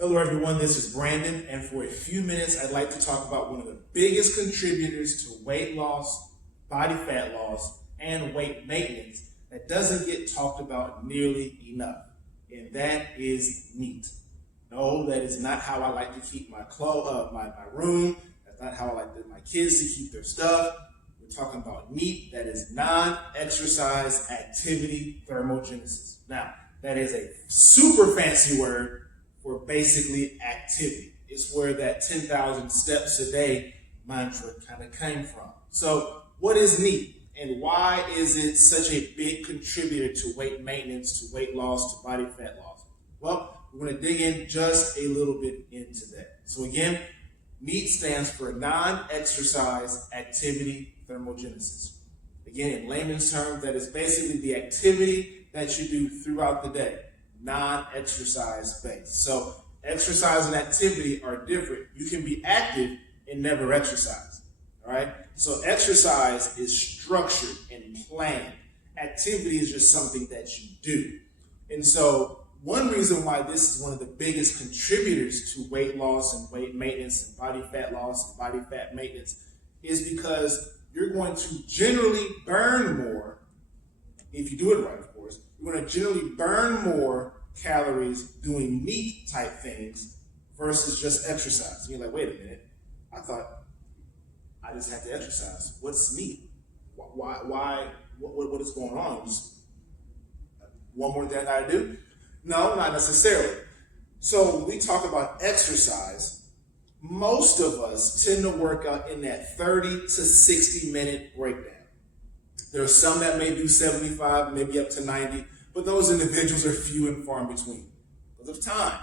Hello everyone, this is Brandon, and for a few minutes I'd like to talk about one of the biggest contributors to weight loss, body fat loss, and weight maintenance that doesn't get talked about nearly enough, and that is meat. No, that is not how I like to keep my room. That's not how I like my kids to keep their stuff. We're talking about meat that is non-exercise activity thermogenesis. Now, that is a super fancy word for basically activity. It's where that 10,000 steps a day mantra kind of came from. So what is meat, and why is it such a big contributor to weight maintenance, to weight loss, to body fat loss? Well, we're going to dig in just a little bit into that. So again, meat stands for non-exercise activity thermogenesis. Again, in layman's terms, that is basically the activity that you do throughout the day, non-exercise based. So exercise and activity are different. You can be active and never exercise. All right. So exercise is structured and planned. Activity is just something that you do. And so one reason why this is one of the biggest contributors to weight loss and weight maintenance and body fat loss and body fat maintenance is because you're going to generally burn more, if you do it right, of course. You're going to generally burn more calories doing meat type things versus just exercise. And you're like, wait a minute, I thought I just had to exercise. What's meat? Why? What is going on? Just one more thing I gotta do? No, not necessarily. So when we talk about exercise, most of us tend to work out in that 30 to 60 minute breakdown. There are some that may do 75, maybe up to 90, but those individuals are few and far in between because of time.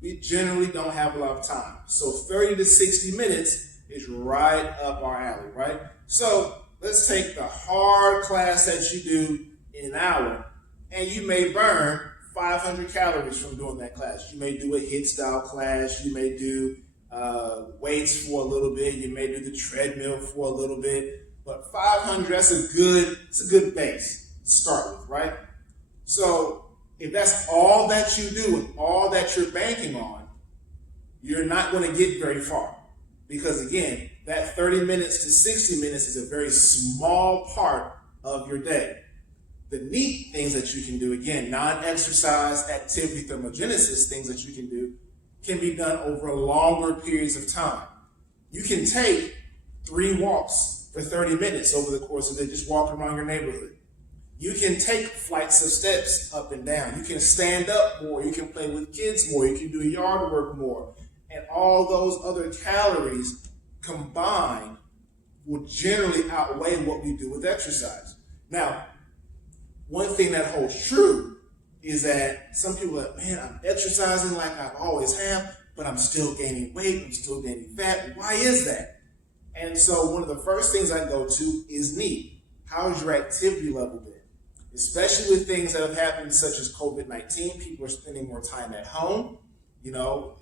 We generally don't have a lot of time. So 30 to 60 minutes is right up our alley, right? So let's take the hard class that you do in an hour, and you may burn 500 calories from doing that class. You may do a HIIT style class. You may do weights for a little bit. You may do the treadmill for a little bit. But 500, that's a good base to start with, right? So if that's all that you do and all that you're banking on, you're not going to get very far. Because again, that 30 minutes to 60 minutes is a very small part of your day. The neat things that you can do, again, non-exercise activity thermogenesis, things that you can do, can be done over longer periods of time. You can take 3 walks for 30 minutes over the course of the day, just walk around your neighborhood. You can take flights of steps up and down. You can stand up more. You can play with kids more. You can do yard work more. And all those other calories combined will generally outweigh what we do with exercise. Now, one thing that holds true is that some people are like, man, I'm exercising like I always have, but I'm still gaining weight. I'm still gaining fat. Why is that? And so one of the first things I go to is need. How has your activity level been? Especially with things that have happened such as COVID-19, people are spending more time at home. You know,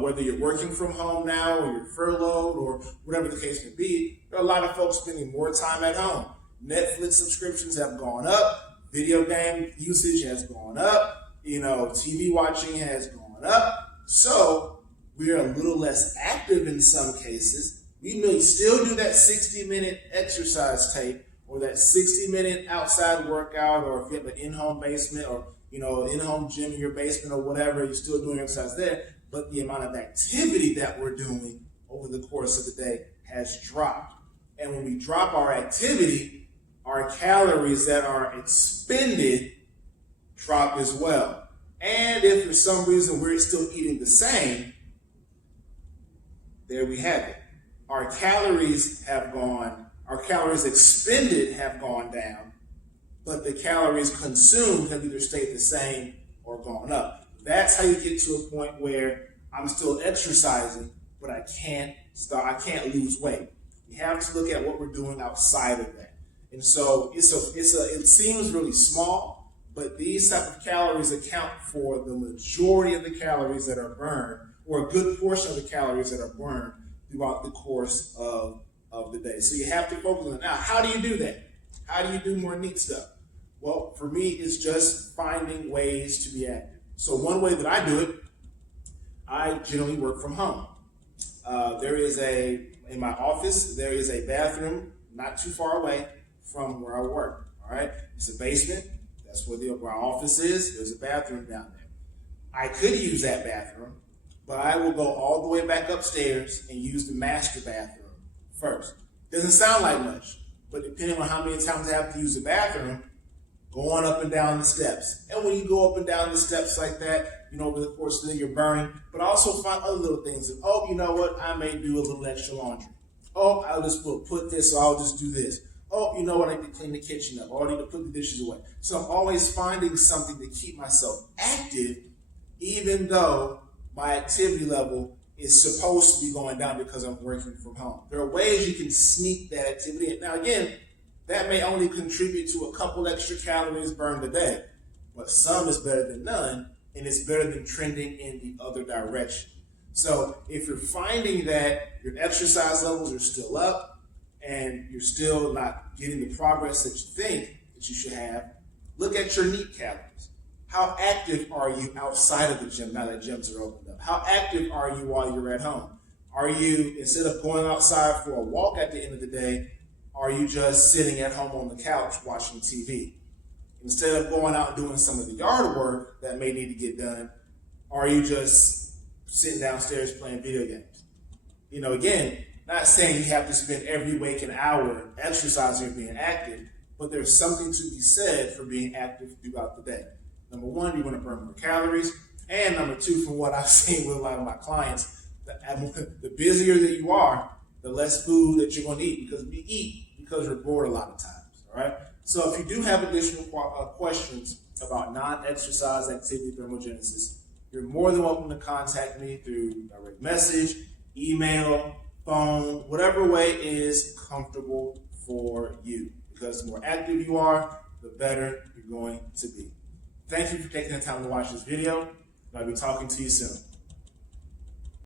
whether you're working from home now or you're furloughed or whatever the case may be, there are a lot of folks spending more time at home. Netflix subscriptions have gone up. Video game usage has gone up. TV watching has gone up. So we're a little less active in some cases. We may still do that 60-minute exercise tape or that 60-minute outside workout, or if you have an in-home basement or an in-home gym in your basement or whatever, you're still doing exercise there. But the amount of activity that we're doing over the course of the day has dropped. And when we drop our activity, our calories that are expended drop as well. And if for some reason we're still eating the same, there we have it. Our calories expended have gone down, but the calories consumed have either stayed the same or gone up. That's how you get to a point where I'm still exercising, but I can't lose weight. We have to look at what we're doing outside of that. And so it seems really small, but these type of calories account for the majority of the calories that are burned, or a good portion of the calories that are burned throughout the course of the day. So you have to focus on it. Now, how do you do that? How do you do more neat stuff? Well, for me, it's just finding ways to be active. So one way that I do it, I generally work from home. In my office, there is a bathroom not too far away from where I work. All right, it's a basement. That's where our office is. There's a bathroom down there. I could use that bathroom, but I will go all the way back upstairs and use the master bathroom first. Doesn't sound like much, but depending on how many times I have to use the bathroom, going up and down the steps. And when you go up and down the steps like that, over the course of the day, you're burning, but also find other little things. Oh, you know what? I may do a little extra laundry. Oh, I'll just put this, so I'll just do this. Oh, you know what? I need to clean the kitchen up. Or I need to put the dishes away. So I'm always finding something to keep myself active, even though my activity level is supposed to be going down because I'm working from home. There are ways you can sneak that activity in. Now, again, that may only contribute to a couple extra calories burned a day, but some is better than none, and it's better than trending in the other direction. So if you're finding that your exercise levels are still up and you're still not getting the progress that you think that you should have, look at your NEAT calories. How active are you outside of the gym now that gyms are opened up? How active are you while you're at home? Are you, instead of going outside for a walk at the end of the day, are you just sitting at home on the couch watching TV? Instead of going out and doing some of the yard work that may need to get done, are you just sitting downstairs playing video games? Again, not saying you have to spend every waking hour exercising or being active, but there's something to be said for being active throughout the day. Number one, you want to burn more calories. And number two, from what I've seen with a lot of my clients, the busier that you are, the less food that you're going to eat, because we eat because we're bored a lot of times, all right? So if you do have additional questions about non-exercise activity thermogenesis, you're more than welcome to contact me through direct message, email, phone, whatever way is comfortable for you. Because the more active you are, the better you're going to be. Thank you for taking the time to watch this video. I'll be talking to you soon.